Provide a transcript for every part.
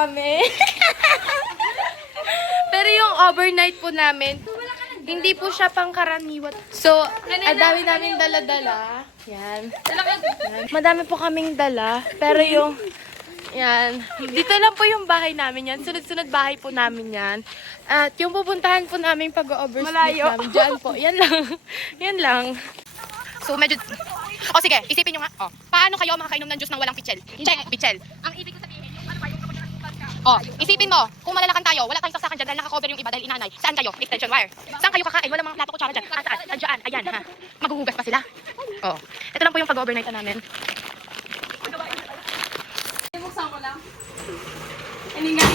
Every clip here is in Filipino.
kami. Pero yung overnight po namin, hindi po siya pangkaraniwan. So, ang dami namin dala-dala. Yan. Madami po kaming dala. Pero yung, yan. Dito lang po yung bahay namin yan. Sunod-sunod bahay po namin yan. At yung pupuntahan po namin pag-oversleep namin. Diyan po. Yan lang. Yan lang. So, medyo... O sige, isipin nyo nga. O, paano kayo makakainom ng juice ng walang pichel? Check, pichel. Ang ibig ko sabihin, yung ano ba, yung kapag nakasulat ka. O, isipin mo, kung malalakan tayo, wala tayong saksakan dyan dahil nakakover yung iba dahil inanay. Saan kayo? Extension wire. Saan kayo kakain? Walang mga plato kutsara dyan. Saan? Nandiyan. Ayan, ha. Maghuhugas pa sila. O, ito lang po yung pag-overnight namin. Buksan ko lang.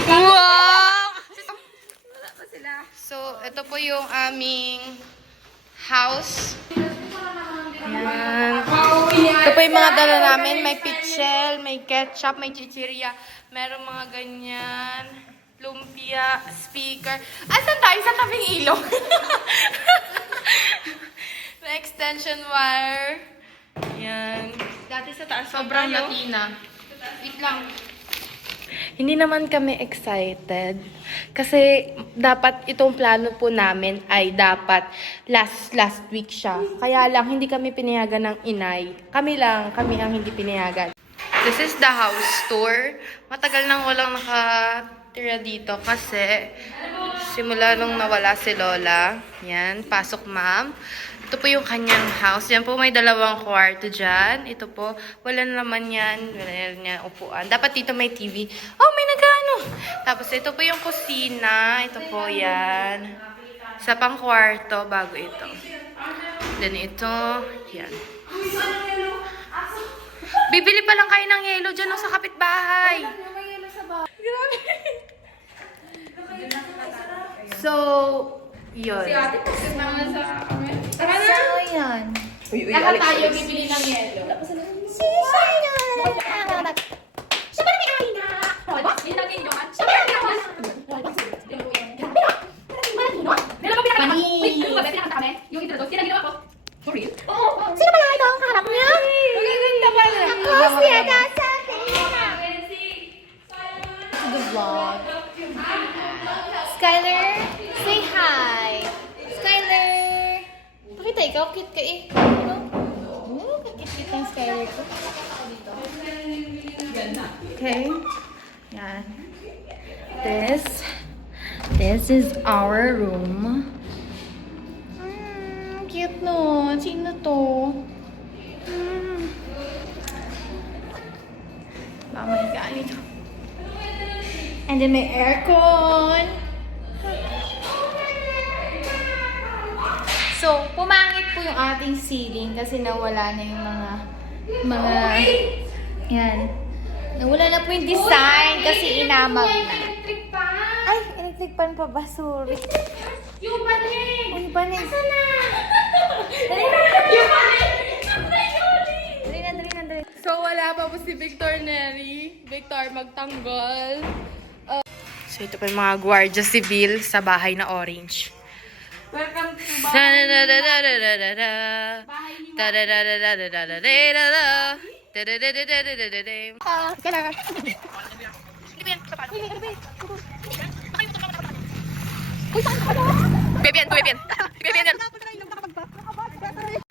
Wow! Wala pa sila. So, ito po yung aming house. Ayan. Ito po yung mga dala namin. May pichel, may ketchup, may chichirya. Meron mga ganyan. Lumpia, speaker. Asan tayo? Sa tabing ilong. May extension wire. Ayan. Dati sa taas. Sobrang latina. Wait lang. Hindi naman kami excited kasi dapat itong plano po namin ay dapat last week siya. Kaya lang hindi kami pinayagan ng inay. Kami ang hindi pinayagan. This is the house tour. Matagal nang walang nakatira dito kasi simula nung nawala si Lola. Yan, pasok ma'am. Ito po yung kanyang house. Yan po may dalawang kwarto dyan. Ito po, wala naman yan. Wala yan upuan. Dapat dito may TV. Oh, may nagano. Tapos ito po yung kusina. Ito po yan. Sa pang kwarto, bago ito. Then ito, yan. Bibili pa lang kayo ng yelo dyan sa kapitbahay. So, yun. Tara na! So, yan. Lahat tayo bibili ng yelo. Sino pala ito ang kaharap niya? Magaganda pala. Ako siya sa the vlog. Skyler, say hi. Skyler. Pakita, ikaw cute ka eh. Cute ang Skyler ko. Okay. Yan. This is our room. Cute no. Sino to? Baka mahigaan ito. And then may aircon. So, pumangit po yung ating ceiling kasi nawala na yung mga yan. Nawala na po yung design kasi inamag na. Electric pan! Ay, electric pan pa ba? Sorry. Yung panig! Uy, panig. Asan na? Yung panig! Dali. So, wala pa po si Victor Neri. Victor, magtanggol. So, ito pa yung mga gwardiya civil sa bahay na orange. Welcome to Bahay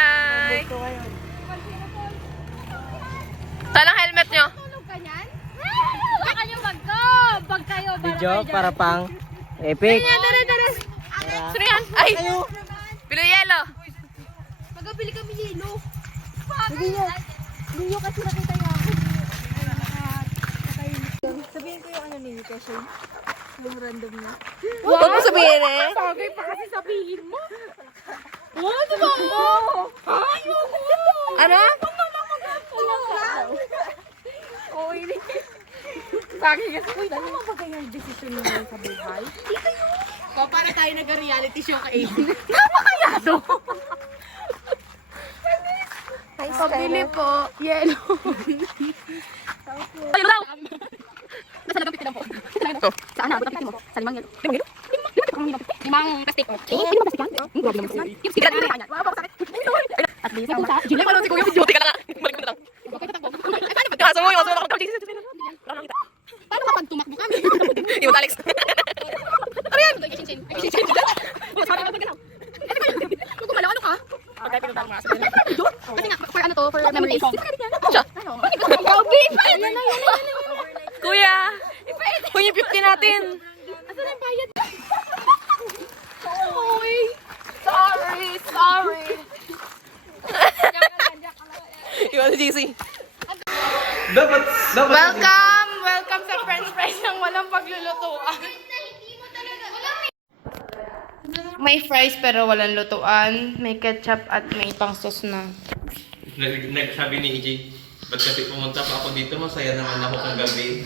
Hi! Talang helmet nyo. Baka yung bag ko! Bag kayo! Video para pang epic. Sino yan? Ay! Bilo yelo! Magabili kami yelo. Hindi kasi nakita niya ako. Sabihin ko yung ano ni Casey. Yung random na. Huwag mo sabihin eh. Bagay pa kasi sabihin mo. Oo, diba? Ayoko! Ano? Oo, ini. Bagay kasi. Uy, ano ba bagay yung desisyon mo sa buhay? O, para tayo nag-reality show kay Aiden. Napakayado! Pabili po. Yelo. Ayun daw! Nasa lagang piti lang po. Ito. Saan na? Ba't mo? Sa limang yelo. Limang plastic. Limang plastic yan? Grabe naman yan. Yung sticker na kanya. Wow, sakit. At least, yung sa... Julia, Ano si Kuya? Beauty ka na nga. Balik mo na lang. Okay, tatakbo. Kaso mo, yung masunod ako. Paano kapag tumakbo kami? Alex. Ano yan? Sabi mo pagkanaw. Kung kumalaw, ano ka? Okay, pinunta mo kasi nga, for ano to, for memories. Siya. Kuya, kuya 50 natin. Asan ang bayad? Sorry. Iwan si GC. Dapat. Welcome sa French fries ng walang paglulutuan. May fries pero walang lutuan. May ketchup at may pang sauce na. Nagsabi ni EJ, ba't kasi pumunta pa ako dito, masaya naman ako kagabi.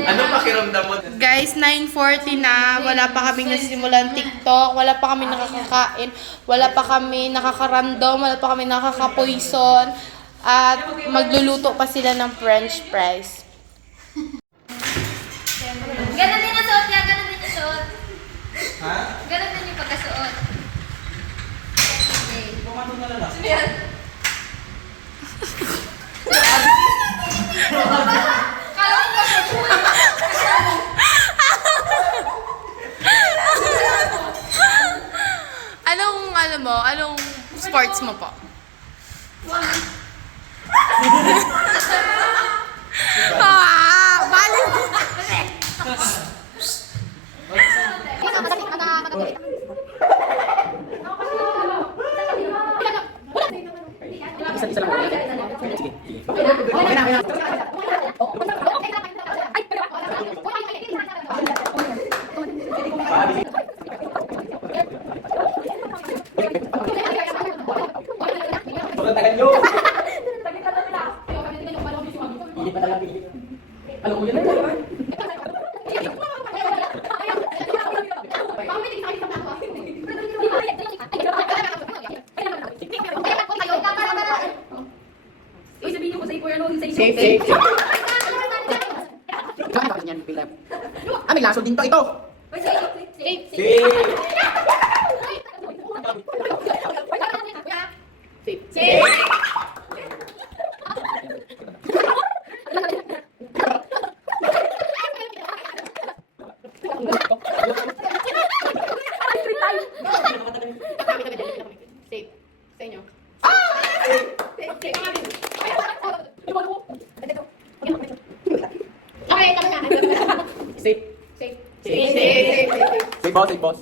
Ano pakiramdam mo? Guys, 9:40 na. Wala pa kami nasimulan TikTok. Wala pa kami nakakakain. Wala pa kami nakakaramdam. Wala pa kami nakakapoison. At magluluto pa sila ng French fries. Ganon din ang suot niya, ganon din yung suot. Ha? Ganon din yung pagkasuot. Okay. Pumatong na lang. Sino yan? Kala ko Anong sports mo po? Balik! Isa lang. Sige. Okay na. Tagal nyo. Hindi pa talaga. Alam ko yun. Safe. Bakit yan, Philip? May laso din to ito. Safe. Safe boss.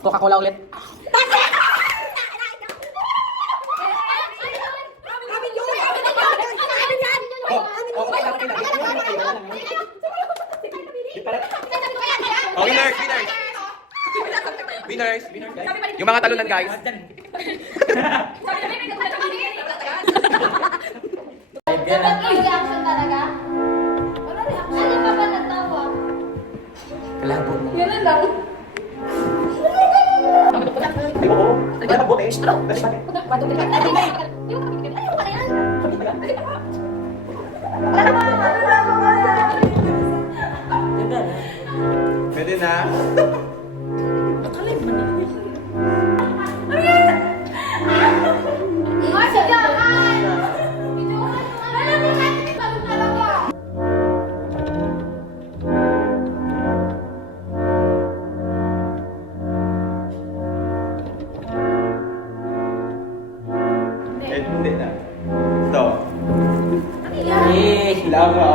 Coca-Cola ulit. Oh, winners. Yung mga talunan, guys. Reaction talaga? Wala reaction. Ano pa ba natawa? Kalabo. Ganun lang. Ay, oo. Wala bang bote? Dali ba? Pwede na? Hindi na. Ito. Eh, lava.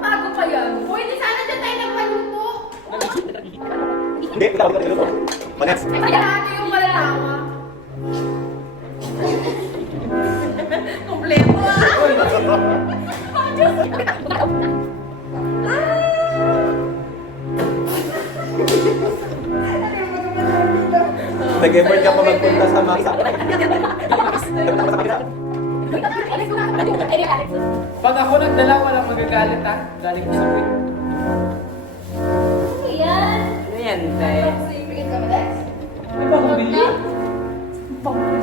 Bago pa yan. Pwede sana dyan tayo nagpaluto. Hindi, ikaw ka dito. Manets. Kaya yung malalawa. Kompleto ah. Nag-effort ka pa magpunta sa masa. Pag ako nagdala, walang magagalit ha. Galing ko sa quick. Ano yan, tay? Ano ba akong bili? Ako naman.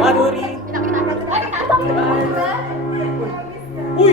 Maduri. Uy!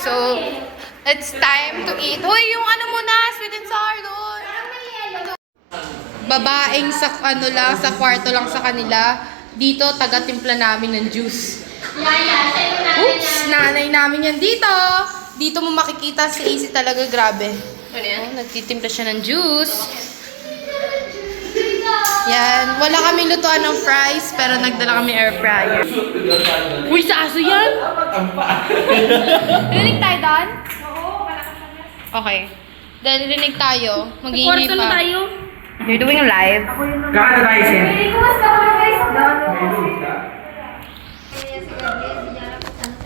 So, it's time to eat. Hoy, yung ano muna, sweet and sour doon. Babaeng sa ano lang, sa kwarto lang sa kanila. Dito, taga-timpla namin ng juice. Oops, nanay namin yan dito. Dito mo makikita si AC talaga, grabe. Oh, nagtitimpla siya ng juice. Yan, wala kami lutuan ng fries, pero nagdala kami air fryer. Uy, sa aso yan? Rinig tayo doon? Okay. Dahil rinig tayo, mag-iingi pa. Tayo? You're doing a live? Kakano tayo siya?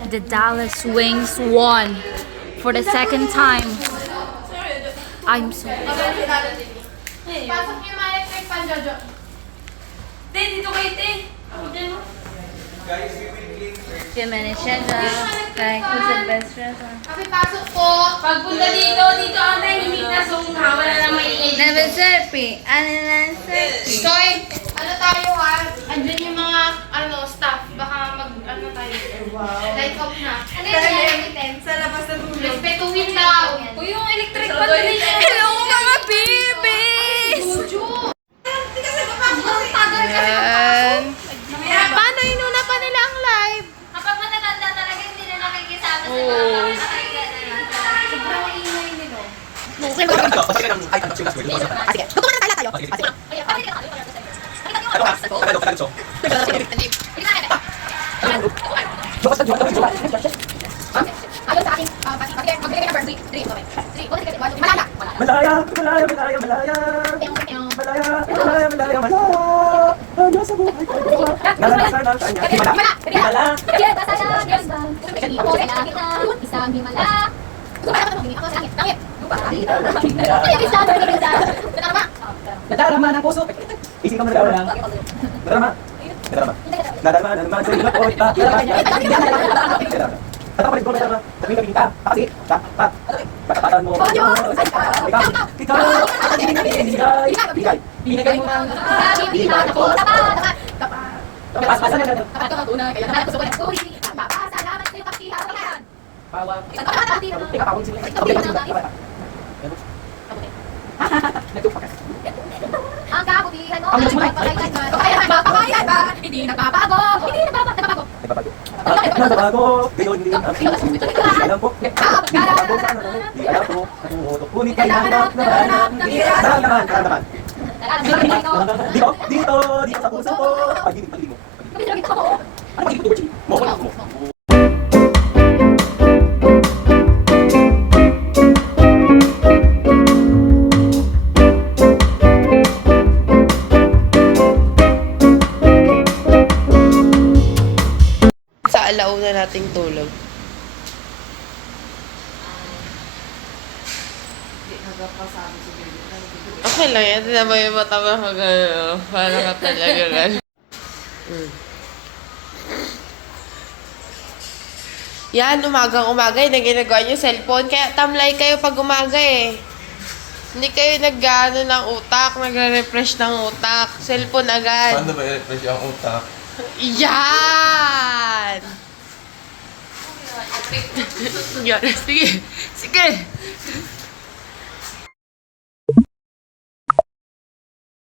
The Dallas Wings won for the second time. I'm so Pasok yung electric pan, Jojo. Dito kayo, te. few minutes siya like who's the best restaurant? Kami pasok po. Pagpunta dito ang tahimik na sungha. Wala na maingay. Never serpi. Ano na serpi? Soy, ano tayo ha? Andyan yung mga staff. Baka ano tayo. Light off na. Ano yun? Sa labas na tulog. Respetuhin daw. Uy, yung electric pan na rin. Hello mga babies! Yan. Paano inuna pa nila ang live? Kapag matatanda talaga hindi na nakikisama sa Oo. mga nakikita na lang. Sobrang ingay nila. Sige. Luto na tayo. Sige. Ano ka? Tagalog. Ayun sa aking Malaya, malaya, malaya, malaya. Malaya, malaya, malaya, malaya. Hanggang sa buhay ko. Naranasan ang kanya. Himala, himala. Nadarama ng puso. Isip ka mo nadarama lang. Nadarama. Nadarama. Nadarama naman sa iyo ko. Nadarama. At ako rin ko nadarama. Sabihin kami kita. Kasi, patapatan mo. Ikaw. Binigay mo ng... Pas-pasan na natin. Bawang. Teka, pawang sila. Nagtupak ka. Ang kabutihan mo ay mapapakayan ba? Hindi nagbabago. Hindi nagbabago. Nagbabago. Nagbabago. Gayon din ang hindi alam po. Nagbabago sana. Hindi alam po. Natumutok. Ngunit ay nanggap na anak. Karamdaman. Dito sa puso ko. Pag-ibig mo. Ano pag-ibig mo, Bertie? Mo. Sa alauna nating tulog. Okay lang yan. Tinan mo yung mata mo kung gano'n. Parang ka talaga gano'n. Yan, umagang-umaga yung ginagawa niyo cellphone. Kaya tamlay kayo pag umaga eh. Hindi kayo nag-ano ng utak, nagre-refresh ng utak. Cellphone agad. Paano ba i-refresh ang utak? Yan! Yan, sige. Sige.